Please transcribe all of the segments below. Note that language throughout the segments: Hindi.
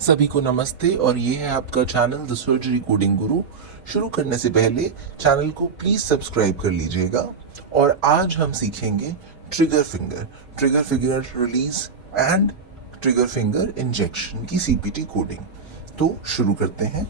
सभी को नमस्ते और ये है आपका चैनल द सर्जरी कोडिंग गुरु। शुरू करने से पहले चैनल को प्लीज़ सब्सक्राइब कर लीजिएगा। और आज हम सीखेंगे trigger finger release and trigger finger injection की सीपीटी कोडिंग। तो शुरू करते हैं।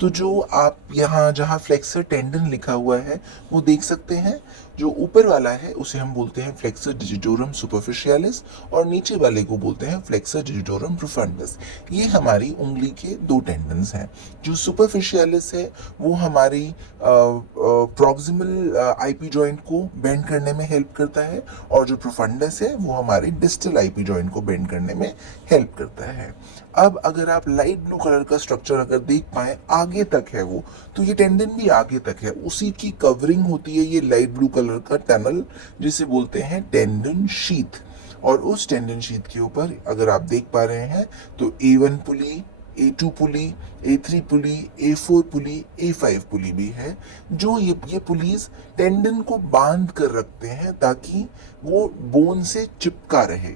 तो जो आप यहाँ जहाँ फ्लेक्सर टेंडन लिखा हुआ है वो देख सकते हैं। जो ऊपर वाला है उसे हम बोलते हैं फ्लेक्सर डिजिटोरम सुपरफिशियलिस और नीचे वाले को बोलते हैं फ्लेक्सर डिजिटोरम प्रोफंडस। ये हमारी उंगली के दो टेंडन्स हैं। जो सुपरफिशियलिस है वो हमारी प्रॉक्सिमल आईपी जॉइंट को बेंड करने में हेल्प करता है और जो प्रोफंडस है वो हमारे डिस्टल आईपी जॉइंट को बेंड करने में हेल्प करता है। अब अगर आप लाइट ब्लू कलर का स्ट्रक्चर अगर देख पाए आगे तक है वो, तो ये टेंडन भी आगे तक है, उसी की कवरिंग होती है ये लाइट ब्लू कलर का टनल जिसे बोलते हैं टेंडन शीथ। और उस टेंडन शीथ के ऊपर अगर आप देख पा रहे हैं तो A1 पुली, A2 पुली, A3 पुली, A4 पुली, A5 पुली भी है। जो ये पुलीज टेंडन को बांध कर रखते हैं ताकि वो बोन से चिपका रहे।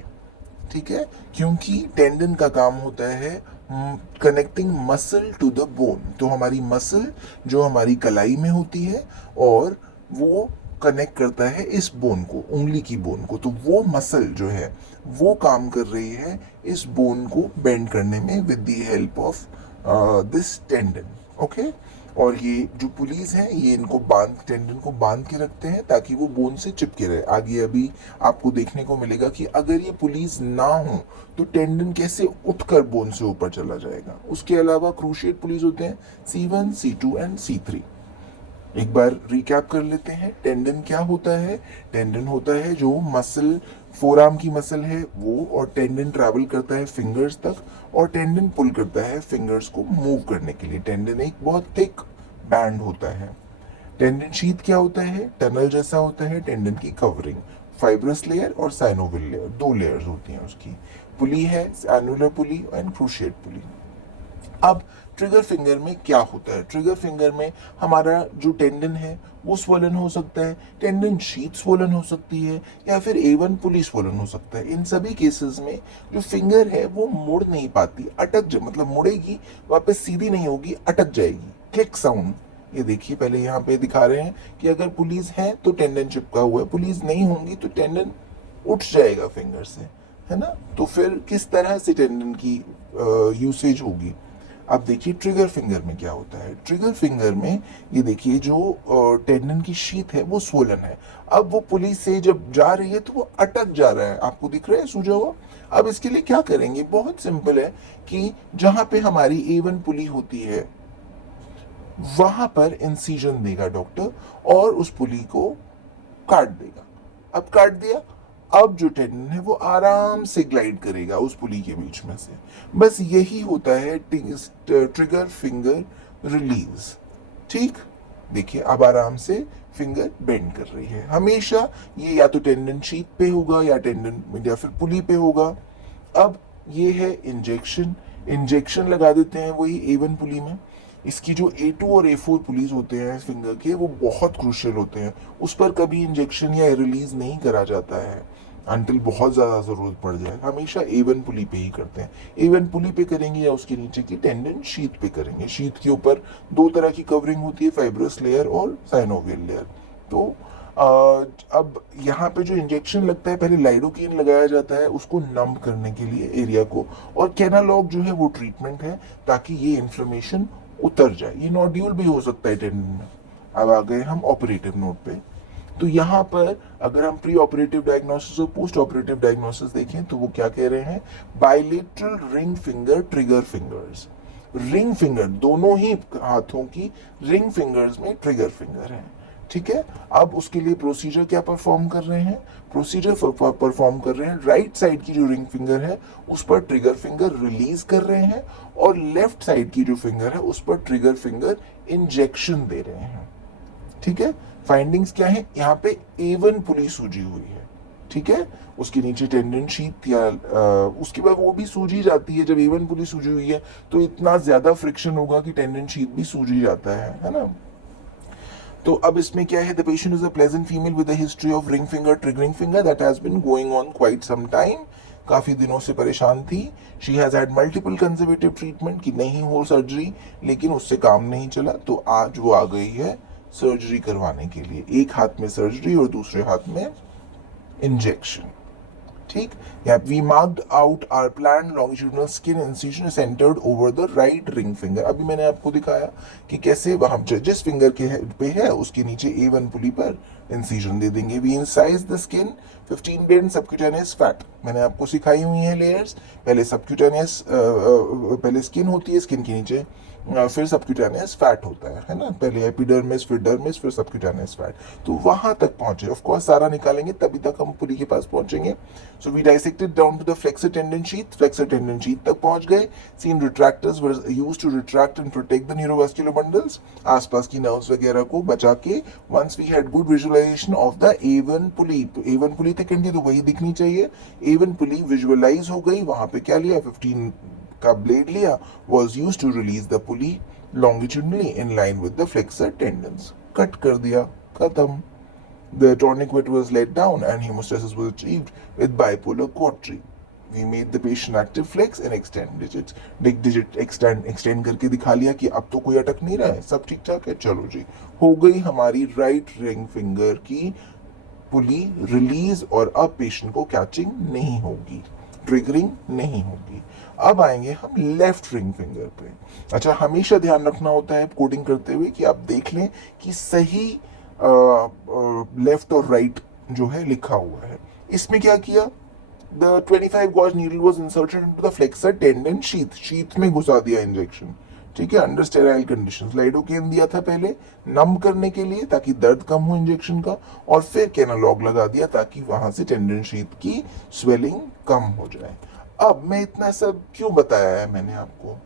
ठीक है, क्योंकि टेंडन का काम होता है connecting muscle to the bone. तो हमारी मसल जो हमारी कलाई में होती है और वो कनेक्ट करता है इस बोन को, उंगली की बोन को। तो वो मसल जो है वो काम कर रही है इस बोन को बेंड करने में with the help of this tendon. Okay, और ये जो पुलीज हैं ये इनको टेंडन को बांध के रखते हैं ताकि वो बोन से चिपके रहे। आगे अभी आपको देखने को मिलेगा कि अगर ये पुलीज ना हो तो टेंडन कैसे उठकर बोन से ऊपर चला जाएगा। उसके अलावा क्रूशिएट पुलीज होते हैं C1, C2 एंड C3। एक बार रिकैप कर लेते हैं। टेंडन क्या होता है? टेंडन होता है जो मसल, फोरआर्म की मसल है वो, और टेंडन ट्रैवल करता है फिंगर्स तक और टेंडन पुल करता है फिंगर्स को मूव करने के लिए। टेंडन एक बहुत थिक बैंड होता है। टेंडन शीथ क्या होता है? टनल जैसा होता है। टेंडन की कवरिंग फाइब्रस लेयर और साइनोविल लेयर, दो लेयर्स होती हैं उसकी। पुली है एनुलर पुली एंड क्रूशिएट पुली। अब ट्रिगर फिंगर में क्या होता है? ट्रिगर फिंगर में हमारा जो टेंडन है वो स्वोलन हो सकता है, टेंडन शीथ स्वोलन हो सकती है, या फिर A1 पुली स्वोलन हो सकता है। इन सभी केसेस में जो फिंगर है वो मुड़ नहीं पाती, मतलब मुड़ेगी, वापस सीधी नहीं होगी, अटक जाएगी। क्लिक साउंड, ये देखिए पहले यहाँ पे दिखा रहे हैं कि अगर पुलिस है तो टेंडन चिपका हुआ है, पुलिस नहीं होंगी तो टेंडन उठ जाएगा फिंगर से, है ना। तो फिर किस तरह से टेंडन की यूसेज होगी? अब देखिए ट्रिगर फिंगर में क्या होता है। ट्रिगर फिंगर में ये देखिए जो टेंडन की शीथ है वो स्वोलन है। अब वो पुलिस से जब जा रही है तो वो अटक जा रहा है, आपको दिख रहा है सूजा हुआ। अब इसके लिए क्या करेंगे? बहुत सिंपल है कि जहां पे हमारी A1 पुली होती है वहां पर इंसिजन देगा डॉक्टर और उस पुली को काट देगा। अब काट दिया, अब जो टेंडन है वो आराम से ग्लाइड करेगा उस पुली के बीच में से। बस यही होता है ट्रिगर फिंगर रिलीज। ठीक, देखिए अब आराम से फिंगर बेंड कर रही है। हमेशा ये या तो टेंडन शीथ पे होगा या टेंडन या फिर पुली पे होगा। अब ये है इंजेक्शन लगा देते हैं वही A1 पुली में। इसकी जो A2 और A4 पुलीज होते हैं फिंगर के वो बहुत क्रूशियल होते हैं, उस पर कभी इंजेक्शन या रिलीज नहीं करा जाता है अंटिल बहुत ज़्यादा ज़रूरत पड़ जाए। हमेशा A1 पुली पे ही करते हैं। A1 पुली पे करेंगे या उसके नीचे की टेंडन शीथ पे करेंगे। शीथ के ऊपर दो तरह की कवरिंग होती है, फाइब्रस लेयर और साइनोवियल लेयर। तो अब यहाँ पे जो इंजेक्शन लगता है पहले लाइडोकेन लगाया जाता है उसको नम करने के लिए एरिया को, और केनालॉग जो है वो ट्रीटमेंट है ताकि ये इन्फ्लेमेशन उतर जाए। ये नोड्यूल भी हो सकता है टेंडन में। अब आ गए हम ऑपरेटिव नोट पे। तो यहाँ पर अगर हम प्री ऑपरेटिव डायग्नोसिस और पोस्ट ऑपरेटिव डायग्नोसिस देखें तो वो क्या कह रहे हैं? Bilateral ring finger trigger fingers. Ring finger दोनों ही हाथों की रिंग फिंगर्स में ट्रिगर फिंगर है। ठीक है, अब उसके लिए प्रोसीजर क्या परफॉर्म कर रहे हैं? प्रोसीजर परफॉर्म कर रहे हैं राइट साइड की जो रिंग फिंगर है उस पर ट्रिगर फिंगर रिलीज कर रहे हैं और लेफ्ट साइड की जो फिंगर है उस पर ट्रिगर फिंगर इंजेक्शन दे रहे हैं। ठीक है, फाइंडिंग्स क्या है? यहाँ पे A1 पुली सूजी हुई है। ठीक है, उसके नीचे टेंडन शीथ या उसके बाद वो भी सूजी जाती है। जब A1 पुली सूजी हुई है तो इतना ज्यादा फ्रिक्शन होगा कि टेंडन शीथ भी सूजी जाता है ना। तो अब इसमें क्या है? The patient is a pleasant female with a history of ring finger triggering finger that has been going on quite some time. काफ़ी दिनों से परेशान थी। She has had multiple conservative treatment कि नहीं हो सर्जरी, लेकिन उससे काम नहीं चला, तो आज वो आ गई है सर्जरी करवाने के लिए। एक हाथ में सर्जरी और दूसरे हाथ में इंजेक्शन। ठीक, या we marked out our plan longitudinal skin incision centred over the right ring finger. अभी मैंने आपको दिखाया कि कैसे हम जिस फिंगर के पे है उसके नीचे A1 पुली पर इंसिजन दे देंगे। We incise the skin 15 then subcutaneous fat. मैंने आपको सिखाई हुई है लेयर्स, पहले सबक्यूटेनियस पहले स्किन होती है, स्किन के नीचे फिर सबक्यूटेनियस फैट होता है ना, पहले एपिडर्मिस फिर डर्मिस फिर सबक्यूटेनियस फैट। तो वहां तक पहुंचे, ऑफ कोर्स सारा निकालेंगे तभी तक हम पुली के पास पहुंचेंगे। So we dissected down to the flexor tendon sheath, flexor tendon sheath तक पहुंच गए। Senn retractors were used to retract and protect the neurovascular bundles, आसपास की नर्व्स वगैरह को बचा के। Once we had good visualization of the A1 pulley, A1 pulley तक तो वही दिखनी चाहिए। A1 पुली विजुअलाइज हो गई, वहां पे क्या लिया, 15 का ब्लेड लिया, was used to release the pulley longitudinally in line with the flexor tendons. Cut कर दिया, खत्म। The tourniquet was let down and hemostasis was achieved with bipolar quadri. We made the patient active flex and extend digits. digit extend करके दिखा लिया कि अब तो कोई अटक नहीं रहा है, सब ठीक ठाक है। चलो जी, हो गई हमारी राइट रिंग फिंगर की पुली रिलीज, और अब पेशेंट को कैचिंग नहीं होगी, ट्रिगरिंग नहीं होगी। अब आएंगे हम लेफ्ट रिंग फिंगर पे। अच्छा, हमेशा ध्यान रखना होता है कोडिंग करते हुए कि आप देख लें कि सही लेफ्ट और राइट जो है लिखा हुआ है। इसमें क्या किया, the 25 gauge needle was inserted into the flexor tendon sheath, sheath में घुसा दिया इंजेक्शन। ठीक है, अंडर स्टेराइल कंडीशंस। लाइडोकेन दिया था पहले नम करने के लिए ताकि दर्द कम हो इंजेक्शन का, और फिर केनालॉग लगा दिया ताकि वहां से टेंडन शीथ की स्वेलिंग कम हो जाए। अब मैं इतना सब क्यों बताया है, मैंने आपको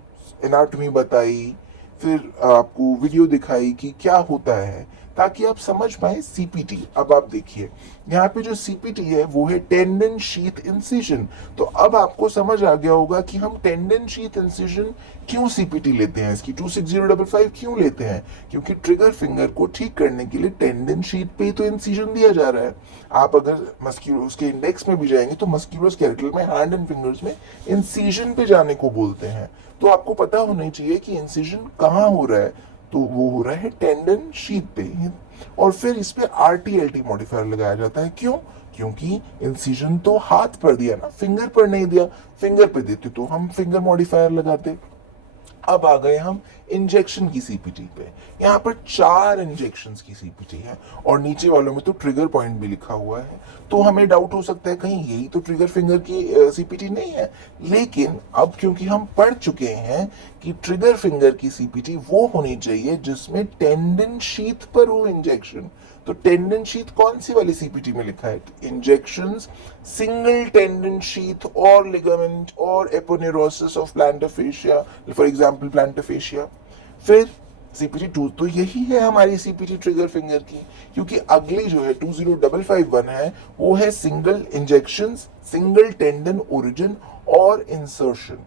एनाटॉमी बताई, फिर आपको वीडियो दिखाई कि क्या होता है, ताकि आप समझ पाए सीपीटी। अब आप देखिए यहाँ पे जो सीपीटी है वो है टेंडन शीथ इंसिजन। तो अब आपको समझ आ गया होगा कि हम टेंडन शीथ इंसिजन क्यों सीपीटी लेते हैं, इसकी 26055 क्यों लेते हैं, क्योंकि ट्रिगर फिंगर को ठीक करने के लिए टेंडन शीथ पे ही तो इंसिजन दिया जा रहा है। आप अगर मस्क्यूलो उसके इंडेक्स में भी जाएंगे तो मस्क्यूलोस्केलेटल में हैंड एंड फिंगर्स में इंसिजन पे जाने को बोलते हैं। तो आपको पता होना चाहिए कि इंसिजन कहाँ हो रहा है, तो वो हो रहा है टेंडन शीथ पे, और फिर इस पे RTLT मॉडिफायर लगाया जाता है। क्यों, क्योंकि इंसिजन तो हाथ पर दिया ना, फिंगर पर नहीं दिया। फिंगर पे देते तो हम फिंगर मॉडिफायर लगाते। अब आ गए हम इंजेक्शन की सीपीटी पे। यहाँ पर 4 इंजेक्शन की सीपीटी है और नीचे वालों में तो ट्रिगर पॉइंट भी लिखा हुआ है। तो हमें डाउट हो सकता है कहीं यही तो ट्रिगर फिंगर की सीपीटी नहीं है, लेकिन अब क्योंकि हम पढ़ चुके हैं कि ट्रिगर फिंगर की सीपीटी वो होनी चाहिए जिसमें टेंडन शीथ पर हो इंजेक्शन। तो टेंडन शीथ कौन सी वाली सीपीटी में लिखा है, इंजेक्शंस सिंगल टेंडन शीथ और लिगामेंट और aponeurosis of plantar fascia, for example plantar fascia. फिर सीपीटी 2 तो यही है हमारी सीपीटी ट्रिगर फिंगर की, क्योंकि अगली जो है 20551 है वो है single injection single tendon origin और इंसर्शन।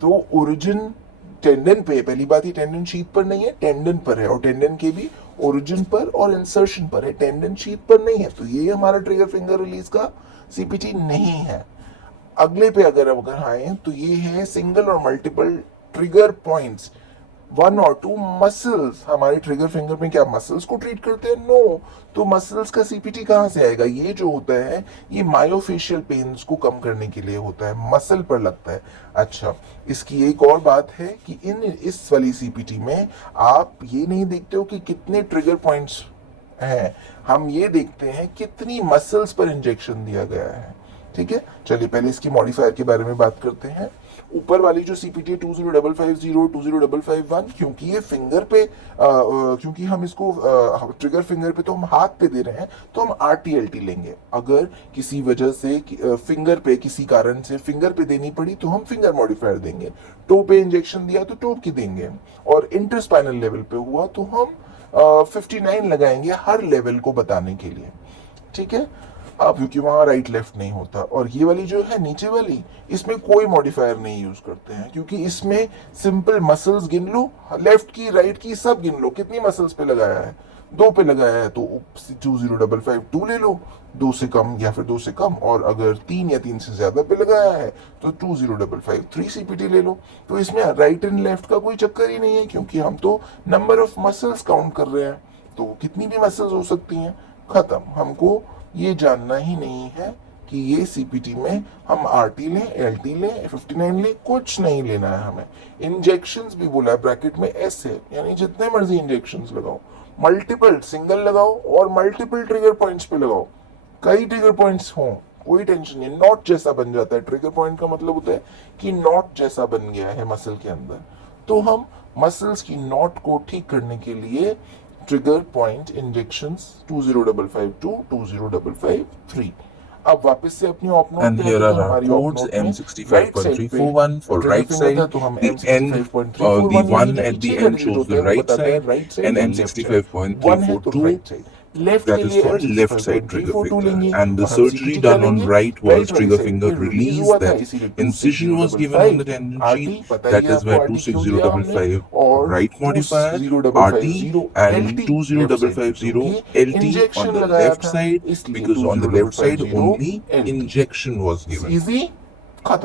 तो ओरिजिन टेंडन पे, पहली बात ही टेंडन शीथ पर नहीं है, टेंडन पर है, और टेंडन के भी ओरिजिन पर और इंसर्शन पर है, टेंडन शीथ पर नहीं है। तो ये हमारा ट्रिगर फिंगर रिलीज का सीपीटी नहीं है। अगले पे अगर आए तो ये है सिंगल और मल्टीपल ट्रिगर पॉइंट्स, 1 और 2 मसल्स। हमारे ट्रिगर फिंगर में क्या मसल्स को ट्रीट करते हैं, नो। तो मसल्स का सीपीटी कहां से आएगा, ये जो होता है ये मायोफेशियल पेन्स को कम करने के लिए होता है, मसल पर लगता है। अच्छा, इसकी एक और बात है कि इस वाली सीपीटी में आप ये नहीं देखते हो कि कितने ट्रिगर पॉइंट्स हैं, हम ये देखते हैं कितनी मसल्स पर इंजेक्शन दिया गया है। ठीक है, चलिए पहले इसकी मॉडिफायर के बारे में बात करते हैं। ऊपर वाली जो सीपीटी 20550 20551, क्योंकि ये फिंगर पे क्योंकि हम इसको ट्रिगर फिंगर पे तो हम हाथ पे दे रहे हैं, तो हम RTLT लेंगे। अगर किसी वजह से फिंगर पे किसी कारण से फिंगर पे देनी पड़ी तो हम फिंगर मॉडिफायर देंगे। टो पे इंजेक्शन दिया तो टो की देंगे, और इंटरस्पाइनल लेवल पे हुआ तो हम 59 लगाएंगे हर लेवल को बताने के लिए। ठीक है, अब क्योंकि वहाँ राइट लेफ्ट नहीं होता, और ये वाली जो है नीचे वाली, इसमें कोई मॉडिफायर नहीं यूज करते हैं, क्योंकि इसमें सिंपल मसल्स गिन लो, लेफ्ट की राइट की सब गिन लो, कितनी मसल्स पे लगाया है, 2 पे लगाया है तो 20552 ले लो, 2 से कम या फिर 2 से कम, और अगर 3 या 3 से ज्यादा पे लगाया है तो 20553 सीपीटी ले लो। तो इसमें राइट एंड लेफ्ट का कोई चक्कर ही नहीं है, क्योंकि हम तो नंबर ऑफ मसल्स काउंट कर रहे हैं, तो कितनी भी मसल्स हो सकती हैं, खत्म। हमको ये जानना ही नहीं है कि ये सीपीटी में हम आरटी लें, एलटी लें, 59 लें, कुछ नहीं लेना है हमें। इंजेक्शंस भी बोला है, ब्रैकेट में एस है, यानी जितने मर्जी इंजेक्शंस लगाओ, मल्टीपल सिंगल लगाओ और मल्टीपल ट्रिगर पॉइंट्स पे लगाओ, कई ट्रिगर पॉइंट्स हों, कोई टेंशन नहीं। नॉट जैसा बन जाता है, ट्रिगर पॉइंट का मतलब होता है कि नॉट जैसा बन गया है मसल के अंदर, तो हम मसल्स की नॉट को ठीक करने के लिए ट्रिगर पॉइंट इंजेक्शंस 20552 20553। अब वापस से अपनी ऑपनोट And पे here आते are हैं, our हमारी codes ऑपनोट में राइट साइड पे M65.341 for trigger right finger था, side, तो हम the end, the M65.341 one लेंगे, at the पीछे का end डिजिट shows होता the है वो right बताता है side, राइट साइड and या लेफ्ट साइड, 1 है तो M65.342 राइट साइड, लेफ्ट के that is लिए for left side trigger M65.342 finger. लेंगे, And the और हम surgery सीपीटी क्या done on लेंगे, right was राइट वाली trigger साइड finger पे रिलीज release. हुआ था, That इसीलिए incision was given on the 26055 tendon RT, sheet. पता ही That है is आपको where आरटी क्यों दिया हमने, 26055 और right modifier, RT, 20550 and LT left side पे, 20550 क्योंकि LT on इंजेक्शन the लगाया left था, side, इसलिए because on the left side 20550 only LT. injection was given. Easy, खत्म।